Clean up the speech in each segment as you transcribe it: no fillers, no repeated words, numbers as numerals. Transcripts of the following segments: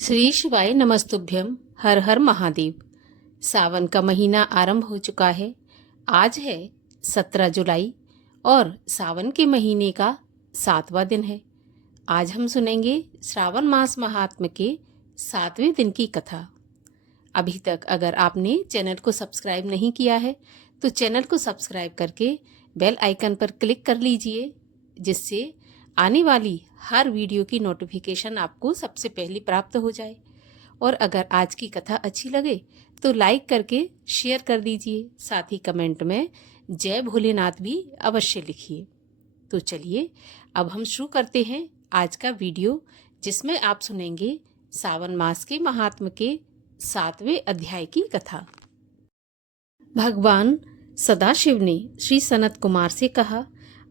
श्री शिवाय नमस्तुभ्यम। हर हर महादेव। सावन का महीना आरंभ हो चुका है। आज है 17 जुलाई और सावन के महीने का 7वां दिन है। आज हम सुनेंगे श्रावण मास महात्म्य के 7वें दिन की कथा। अभी तक अगर आपने चैनल को सब्सक्राइब नहीं किया है तो चैनल को सब्सक्राइब करके बेल आइकन पर क्लिक कर लीजिए, जिससे आने वाली हर वीडियो की नोटिफिकेशन आपको सबसे पहले प्राप्त हो जाए। और अगर आज की कथा अच्छी लगे तो लाइक करके शेयर कर दीजिए। साथ ही कमेंट में जय भोलेनाथ भी अवश्य लिखिए। तो चलिए अब हम शुरू करते हैं आज का वीडियो, जिसमें आप सुनेंगे सावन मास के महात्म्य के 7वें अध्याय की कथा। भगवान सदाशिव ने श्री सनत कुमार से कहा,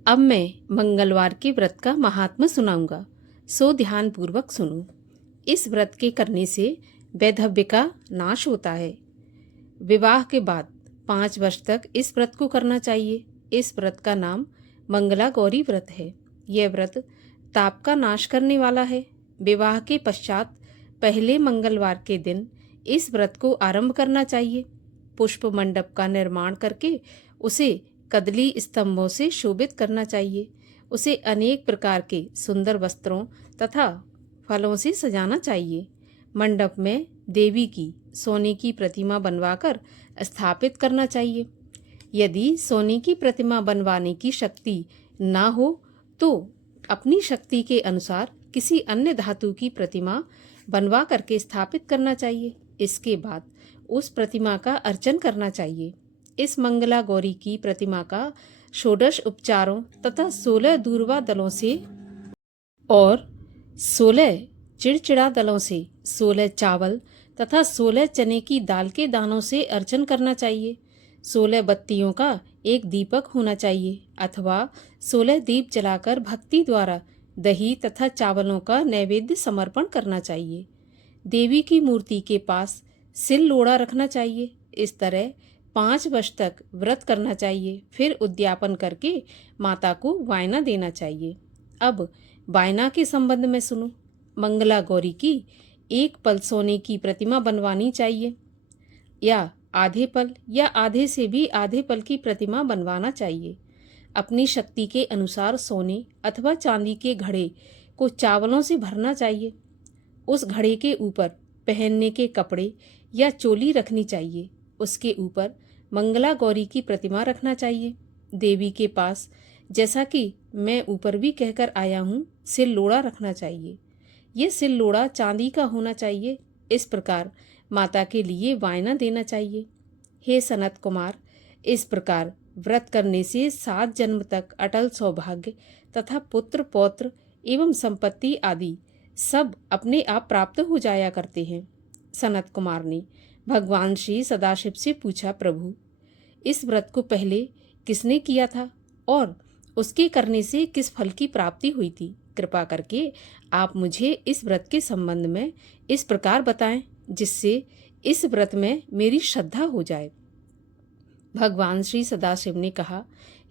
अब मैं मंगलवार के व्रत का महात्म्य सुनाऊंगा, सो ध्यान पूर्वक सुनो। इस व्रत के करने से वैधव्य का नाश होता है। विवाह के बाद 5 वर्ष तक इस व्रत को करना चाहिए। इस व्रत का नाम मंगला गौरी व्रत है। यह व्रत ताप का नाश करने वाला है। विवाह के पश्चात पहले मंगलवार के दिन इस व्रत को आरंभ करना चाहिए। पुष्प मंडप का निर्माण करके उसे कदली स्तंभों से शोभित करना चाहिए। उसे अनेक प्रकार के सुंदर वस्त्रों तथा फलों से सजाना चाहिए। मंडप में देवी की सोने की प्रतिमा बनवाकर स्थापित करना चाहिए। यदि सोने की प्रतिमा बनवाने की शक्ति ना हो तो अपनी शक्ति के अनुसार किसी अन्य धातु की प्रतिमा बनवा करके स्थापित करना चाहिए। इसके बाद उस प्रतिमा का अर्चन करना चाहिए। इस मंगला गौरी की प्रतिमा का 16 उपचारों तथा 16 दूर्वा दलों से और 16 चिड़चिड़ा दलों से, 16 चावल तथा 16 चने की दाल के दानों से अर्चन करना चाहिए। 16 बत्तियों का एक दीपक होना चाहिए अथवा 16 दीप जलाकर भक्ति द्वारा दही तथा चावलों का नैवेद्य समर्पण करना चाहिए। देवी की मूर्ति के पास सिल लोड़ा रखना चाहिए। इस तरह 5 वर्ष तक व्रत करना चाहिए। फिर उद्यापन करके माता को वायना देना चाहिए। अब वायना के संबंध में सुनो। मंगला गौरी की एक पल सोने की प्रतिमा बनवानी चाहिए या आधे पल या आधे से भी आधे पल की प्रतिमा बनवाना चाहिए। अपनी शक्ति के अनुसार सोने अथवा चांदी के घड़े को चावलों से भरना चाहिए। उस घड़े के ऊपर पहनने के कपड़े या चोली रखनी चाहिए। उसके ऊपर मंगला गौरी की प्रतिमा रखना चाहिए। देवी के पास, जैसा कि मैं ऊपर भी कहकर आया हूँ, सिल लोड़ा रखना चाहिए। ये सिल लोड़ा चांदी का होना चाहिए। इस प्रकार माता के लिए वायना देना चाहिए। हे सनत कुमार, इस प्रकार व्रत करने से 7 जन्म तक अटल सौभाग्य तथा पुत्र पौत्र एवं संपत्ति आदि सब अपने आप प्राप्त हो जाया करते हैं। सनत कुमार ने भगवान श्री सदाशिव से पूछा, प्रभु, इस व्रत को पहले किसने किया था और उसके करने से किस फल की प्राप्ति हुई थी? कृपा करके आप मुझे इस व्रत के संबंध में इस प्रकार बताएं, जिससे इस व्रत में मेरी श्रद्धा हो जाए। भगवान श्री सदाशिव ने कहा,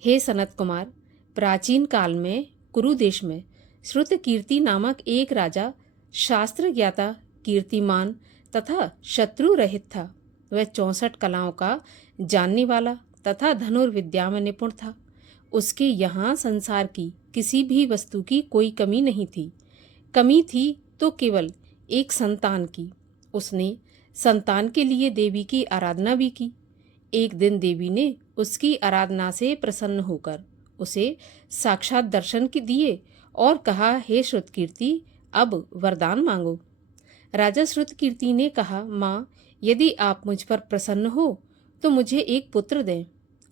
हे सनत कुमार, प्राचीन काल में कुरु देश में श्रुत कीर्ति नामक एक राजा शास्त्र ज्ञाता, कीर्तिमान तथा शत्रु रहित था। वह 64 कलाओं का जानने वाला तथा धनुर्विद्या में निपुण था। उसके यहाँ संसार की किसी भी वस्तु की कोई कमी नहीं थी। कमी थी तो केवल एक संतान की। उसने संतान के लिए देवी की आराधना भी की। एक दिन देवी ने उसकी आराधना से प्रसन्न होकर उसे साक्षात दर्शन दिए और कहा, हे श्रुतकीर्ति, अब वरदान मांगो। राजा श्रुतकीर्ति ने कहा, माँ, यदि आप मुझ पर प्रसन्न हो तो मुझे एक पुत्र दें।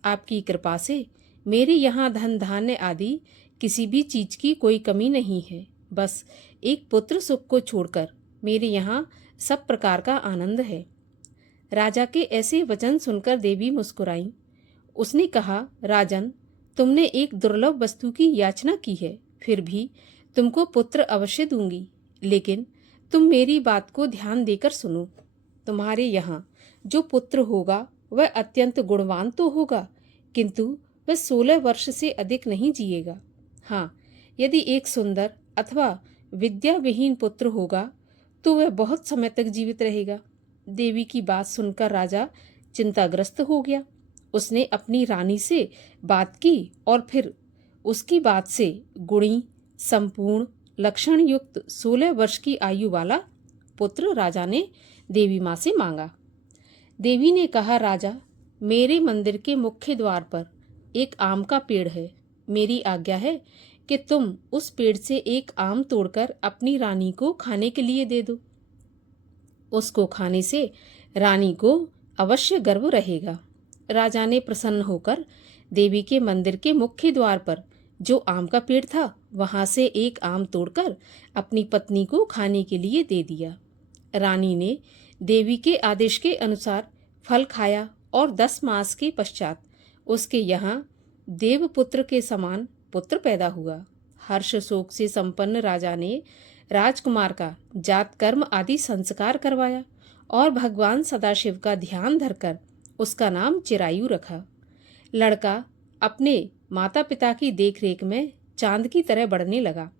आपकी कृपा से मेरे यहाँ धन धान्य आदि किसी भी चीज की कोई कमी नहीं है। बस एक पुत्र सुख को छोड़कर मेरे यहाँ सब प्रकार का आनंद है। राजा के ऐसे वचन सुनकर देवी मुस्कुराई। उसने कहा, राजन, तुमने एक दुर्लभ वस्तु की याचना की है, फिर भी तुमको पुत्र अवश्य दूंगी। लेकिन तुम मेरी बात को ध्यान देकर सुनो। तुम्हारे यहाँ जो पुत्र होगा वह अत्यंत गुणवान तो होगा, किंतु वह 16 वर्ष से अधिक नहीं जिएगा। हाँ, यदि एक सुंदर अथवा विद्या विहीन पुत्र होगा तो वह बहुत समय तक जीवित रहेगा। देवी की बात सुनकर राजा चिंताग्रस्त हो गया। उसने अपनी रानी से बात की और फिर उसकी बात से गुणी, संपूर्ण, लक्षण युक्त 16 वर्ष की आयु वाला पुत्र राजा ने देवी माँ से मांगा। देवी ने कहा, राजा, मेरे मंदिर के मुख्य द्वार पर एक आम का पेड़ है। मेरी आज्ञा है कि तुम उस पेड़ से एक आम तोड़कर अपनी रानी को खाने के लिए दे दो। उसको खाने से रानी को अवश्य गर्व रहेगा। राजा ने प्रसन्न होकर देवी के मंदिर के मुख्य द्वार पर जो आम का पेड़ था वहां से एक आम तोड़कर अपनी पत्नी को खाने के लिए दे दिया। रानी ने देवी के आदेश के अनुसार फल खाया और 10 मास के पश्चात उसके यहाँ देवपुत्र के समान पुत्र पैदा हुआ। हर्ष शोक से संपन्न राजा ने राजकुमार का जात कर्म आदि संस्कार करवाया और भगवान सदाशिव का ध्यान धरकर उसका नाम चिरायु रखा। लड़का अपने माता पिता की देखरेख में चांद की तरह बढ़ने लगा।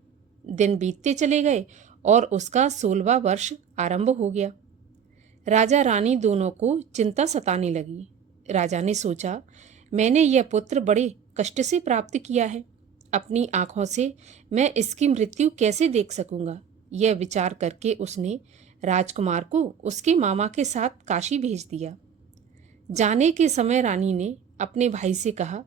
दिन बीतते चले गए और उसका 16वां वर्ष आरंभ हो गया। राजा रानी दोनों को चिंता सताने लगी। राजा ने सोचा, मैंने यह पुत्र बड़े कष्ट से प्राप्त किया है। अपनी आंखों से मैं इसकी मृत्यु कैसे देख सकूंगा। यह विचार करके उसने राजकुमार को उसके मामा के साथ काशी भेज दिया। जाने के समय रानी ने अपने भाई से कहा,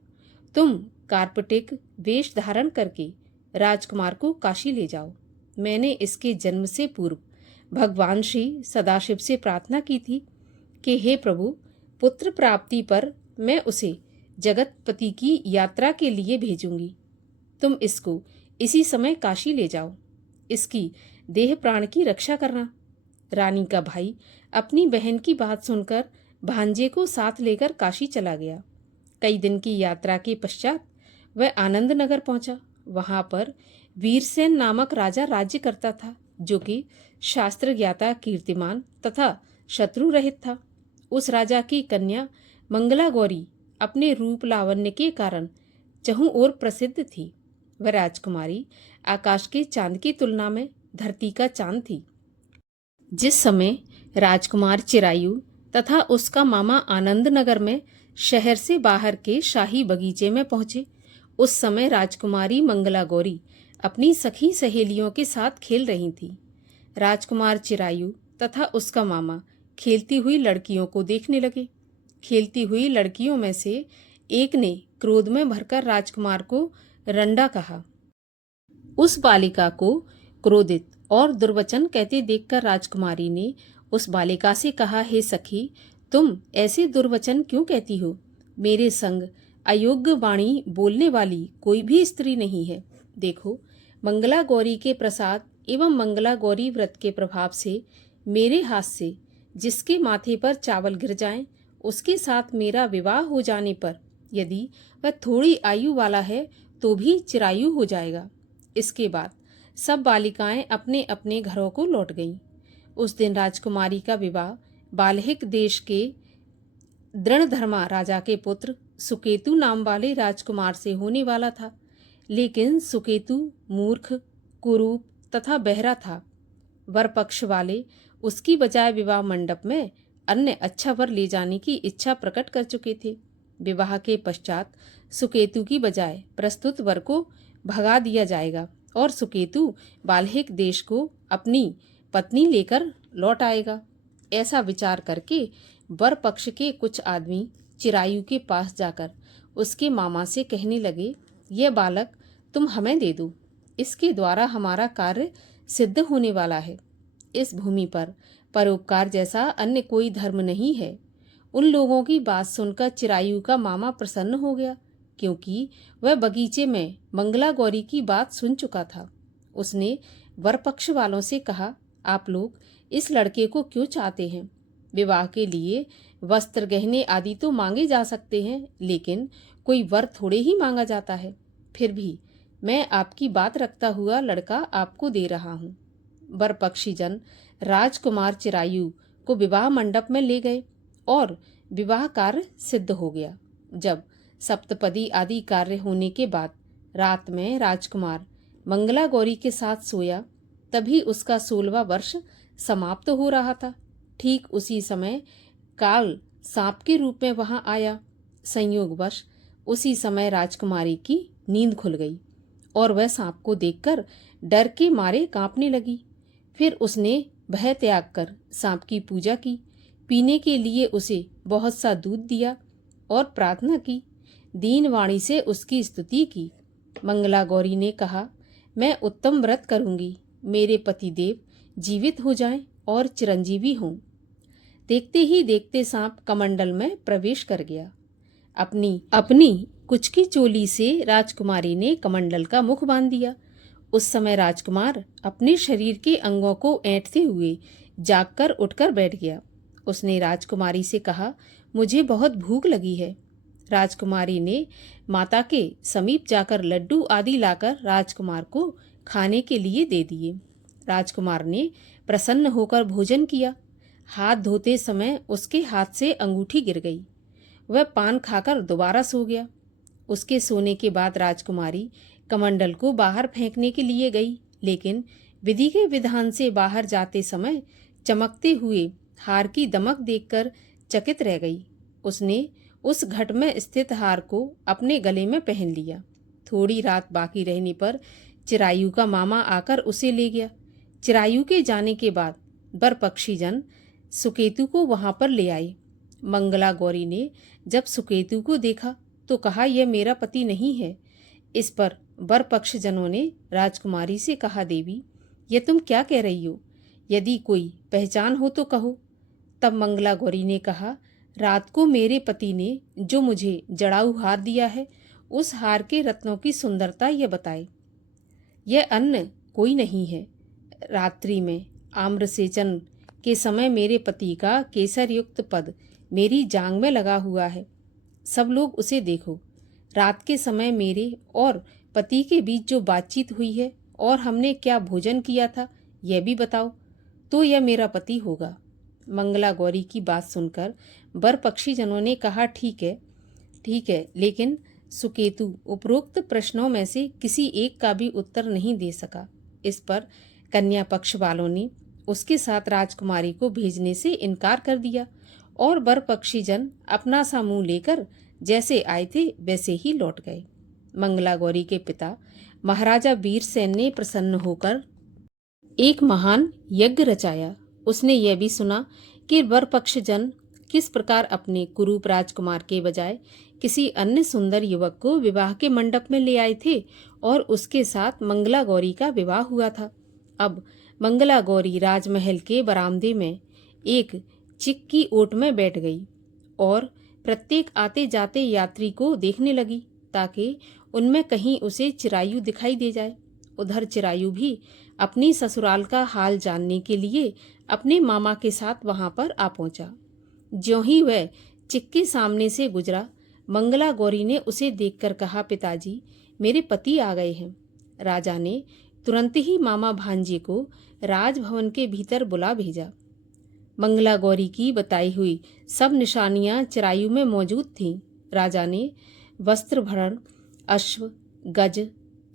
तुम कार्पटिक वेश धारण करके राजकुमार को काशी ले जाओ। मैंने इसके जन्म से पूर्व भगवान श्री सदाशिव से प्रार्थना की थी कि हे प्रभु, पुत्र प्राप्ति पर मैं उसे जगतपति की यात्रा के लिए भेजूंगी। तुम इसको इसी समय काशी ले जाओ। इसकी देह प्राण की रक्षा करना। रानी का भाई अपनी बहन की बात सुनकर भांजे को साथ लेकर काशी चला गया। कई दिन की यात्रा के पश्चात वह आनंद नगर पहुंचा। वहां पर वीरसेन नामक राजा राज्य करता था, जो कि शास्त्र ज्ञाता, कीर्तिमान तथा शत्रु रहित था। उस राजा की कन्या मंगला गौरी अपने रूप लावण्य के कारण चहुं ओर प्रसिद्ध थी। वह राजकुमारी आकाश के चांद की तुलना में धरती का चांद थी। जिस समय राजकुमार चिरायु तथा उसका मामा आनंद नगर में शहर से बाहर के शाही बगीचे में पहुंचे, उस समय राजकुमारी मंगला गौरी अपनी सखी सहेलियों के साथ खेल रही थी। राजकुमार चिरायु तथा उसका मामा खेलती हुई लड़कियों को देखने लगे। खेलती हुई लड़कियों में से एक ने क्रोध में भरकर राजकुमार को रंडा कहा। उस बालिका को क्रोधित और दुर्वचन कहते देखकर राजकुमारी ने उस बालिका से कहा, हे सखी, तुम ऐसे दुर्वचन क्यों कहती हो? मेरे संग अयोग्य वाणी बोलने वाली कोई भी स्त्री नहीं है। देखो, मंगला गौरी के प्रसाद एवं मंगला गौरी व्रत के प्रभाव से मेरे हाथ से जिसके माथे पर चावल गिर जाएं, उसके साथ मेरा विवाह हो जाने पर यदि वह थोड़ी आयु वाला है तो भी चिरायु हो जाएगा। इसके बाद सब बालिकाएं अपने अपने घरों को लौट गईं। उस दिन राजकुमारी का विवाह बाल्हिक देश के दृढ़धर्मा राजा के पुत्र सुकेतु नाम वाले राजकुमार से होने वाला था, लेकिन सुकेतु मूर्ख, कुरूप तथा बहरा था। वर पक्ष वाले उसकी बजाय विवाह मंडप में अन्य अच्छा वर ले जाने की इच्छा प्रकट कर चुके थे। विवाह के पश्चात सुकेतु की बजाय प्रस्तुत वर को भगा दिया जाएगा और सुकेतु बाल्हिक देश को अपनी पत्नी लेकर लौट आएगा। ऐसा विचार करके वर पक्ष के कुछ आदमी चिरायु के पास जाकर उसके मामा से कहने लगे, यह बालक तुम हमें दे दो, इसके द्वारा हमारा कार्य सिद्ध होने वाला है। इस भूमि पर परोपकार जैसा अन्य कोई धर्म नहीं है। उन लोगों की बात सुनकर चिरायु का मामा प्रसन्न हो गया, क्योंकि वह बगीचे में मंगला गौरी की बात सुन चुका था। उसने वर पक्ष वालों से कहा, आप लोग इस लड़के को क्यों चाहते हैं? विवाह के लिए वस्त्र, गहने आदि तो मांगे जा सकते हैं, लेकिन कोई वर थोड़े ही मांगा जाता है। फिर भी मैं आपकी बात रखता हुआ लड़का आपको दे रहा हूँ। वर पक्षी जन राजकुमार चिरायु को विवाह मंडप में ले गए और विवाह कार्य सिद्ध हो गया। जब सप्तपदी आदि कार्य होने के बाद रात में राजकुमार मंगला गौरी के साथ सोया, तभी उसका 16वां वर्ष समाप्त हो रहा था। ठीक उसी समय काल सांप के रूप में वहां आया। संयोगवश उसी समय राजकुमारी की नींद खुल गई और वह सांप को देखकर डर के मारे कांपने लगी। फिर उसने भय त्याग कर सांप की पूजा की, पीने के लिए उसे बहुत सा दूध दिया और प्रार्थना की। दीन वाणी से उसकी स्तुति की। मंगला गौरी ने कहा, मैं उत्तम व्रत करूंगी, मेरे पतिदेव जीवित हो जाएं और चिरंजीवी हों। देखते ही देखते सांप कमंडल में प्रवेश कर गया। अपनी अपनी कुचकी चोली से राजकुमारी ने कमंडल का मुख बांध दिया। उस समय राजकुमार अपने शरीर के अंगों को ऐंठते हुए जागकर उठकर बैठ गया। उसने राजकुमारी से कहा, मुझे बहुत भूख लगी है। राजकुमारी ने माता के समीप जाकर लड्डू आदि लाकर राजकुमार को खाने के लिए दे दिए। राजकुमार ने प्रसन्न होकर भोजन किया। हाथ धोते समय उसके हाथ से अंगूठी गिर गई। वह पान खाकर दोबारा सो गया। उसके सोने के बाद राजकुमारी कमंडल को बाहर फेंकने के लिए गई, लेकिन विधि के विधान से बाहर जाते समय चमकते हुए हार की दमक देखकर चकित रह गई। उसने उस घट में स्थित हार को अपने गले में पहन लिया। थोड़ी रात बाकी रहने पर चिरायु का मामा आकर उसे ले गया। चिरायु के जाने के बाद बर पक्षीजन सुकेतु को वहां पर ले आए। मंगला गौरी ने जब सुकेतु को देखा तो कहा, यह मेरा पति नहीं है। इस पर बर पक्षजनों ने राजकुमारी से कहा, देवी यह तुम क्या कह रही हो? यदि कोई पहचान हो तो कहो। तब मंगला गौरी ने कहा, रात को मेरे पति ने जो मुझे जड़ाऊ हार दिया है, उस हार के रत्नों की सुंदरता यह बताए। यह अन्य कोई नहीं है। रात्रि में आम्रसेचन के समय मेरे पति का केसर युक्त पद मेरी जांग में लगा हुआ है। सब लोग उसे देखो। रात के समय मेरे और पति के बीच जो बातचीत हुई है और हमने क्या भोजन किया था, यह भी बताओ, तो यह मेरा पति होगा। मंगला गौरी की बात सुनकर बर पक्षीजनों ने कहा, ठीक है, लेकिन सुकेतु उपरोक्त प्रश्नों में से किसी एक का भी उत्तर नहीं दे सका। इस पर कन्या पक्ष वालों ने उसके साथ राजकुमारी को भेजने से इनकार कर दिया और बर पक्षीजन अपना सा मुंह लेकर जैसे आए थे वैसे ही लौट गए। मंगला गौरी के पिता महाराजा वीरसेन ने प्रसन्न होकर एक महान यज्ञ रचाया। उसने यह भी सुना कि वर पक्षजन किस प्रकार अपने कुरूप राजकुमार के बजाय किसी अन्य सुंदर युवक को विवाह के मंडप में ले आए थे और उसके साथ मंगला गौरी का विवाह हुआ था। अब मंगला गौरी राजमहल के बरामदे में एक चिक की ओट में बैठ गई और प्रत्येक आते जाते यात्री को देखने लगी ताकि उनमें कहीं उसे चिरायु दिखाई दे जाए। उधर चिरायु भी अपनी ससुराल का हाल जानने के लिए अपने मामा के साथ वहां पर आ पहुंचा। ज्यों ही वह चिक के सामने से गुजरा, मंगला गौरी ने उसे देखकर कहा, पिताजी मेरे पति आ गए हैं। राजा ने तुरंत ही मामा भांजे को राजभवन के भीतर बुला भेजा। मंगला गौरी की बताई हुई सब निशानियां चिरायु में मौजूद थीं। राजा ने वस्त्र भरण, अश्व, गज,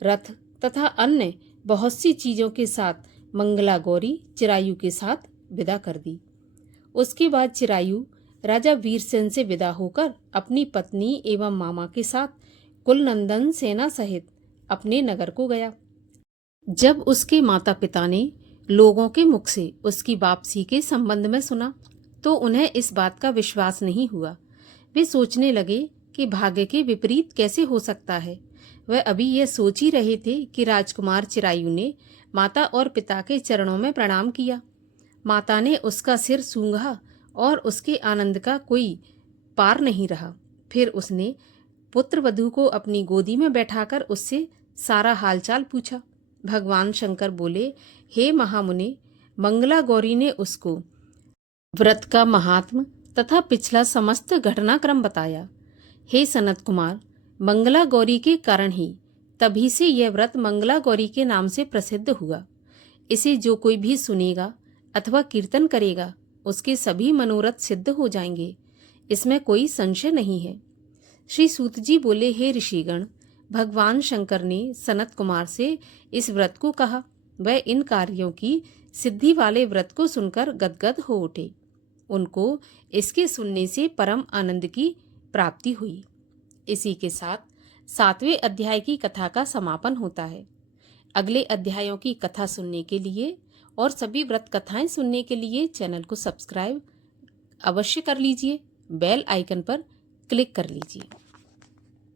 रथ तथा अन्य बहुत सी चीजों के साथ मंगला गौरी चिरायु के साथ विदा कर दी। उसके बाद चिरायु राजा वीरसेन से विदा होकर अपनी पत्नी एवं मामा के साथ कुलनंदन सेना सहित अपने नगर को गया। जब उसके माता पिता ने लोगों के मुख से उसकी वापसी के संबंध में सुना तो उन्हें इस बात का विश्वास नहीं हुआ। वे सोचने लगे कि भाग्य के विपरीत कैसे हो सकता है। वह अभी यह सोच ही रहे थे कि राजकुमार चिरायु ने माता और पिता के चरणों में प्रणाम किया। माता ने उसका सिर सूंघा और उसके आनंद का कोई पार नहीं रहा। फिर उसने पुत्र वधू को अपनी गोदी में बैठाकर उससे सारा हालचाल पूछा। भगवान शंकर बोले, हे महामुनि, मंगला गौरी ने उसको व्रत का महात्म तथा पिछला समस्त घटनाक्रम बताया। हे सनत कुमार, मंगला गौरी के कारण ही तभी से यह व्रत मंगला गौरी के नाम से प्रसिद्ध हुआ। इसे जो कोई भी सुनेगा अथवा कीर्तन करेगा उसके सभी मनोरथ सिद्ध हो जाएंगे, इसमें कोई संशय नहीं है। श्री सूत जी बोले, हे ऋषिगण, भगवान शंकर ने सनत कुमार से इस व्रत को कहा। वह इन कार्यों की सिद्धि वाले व्रत को सुनकर गदगद हो उठे। उनको इसके सुनने से परम आनंद की प्राप्ति हुई। इसी के साथ 7वें अध्याय की कथा का समापन होता है। अगले अध्यायों की कथा सुनने के लिए और सभी व्रत कथाएं सुनने के लिए चैनल को सब्सक्राइब अवश्य कर लीजिए, बेल आइकन पर क्लिक कर लीजिए।